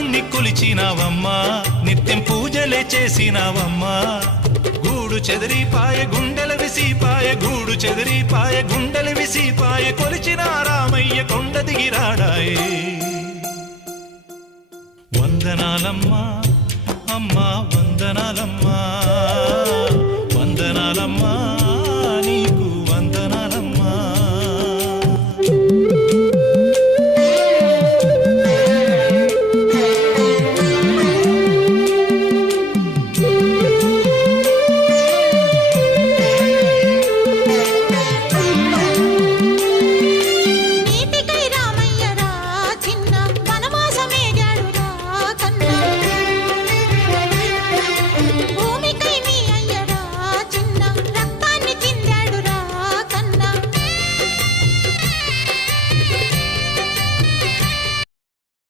రాముణ్ణి కొలిచినావమ్మా నిత్యం పూజలే చేసినావమ్మా గూడు చెదిరిపాయ గుండెల విసిపాయ గూడు చెదిరిపాయ గుండెల విసిపాయ కొలిచిన రామయ్య కొండ దిగిరాడాయే వందనాలమ్మా అమ్మా వందనాలమ్మా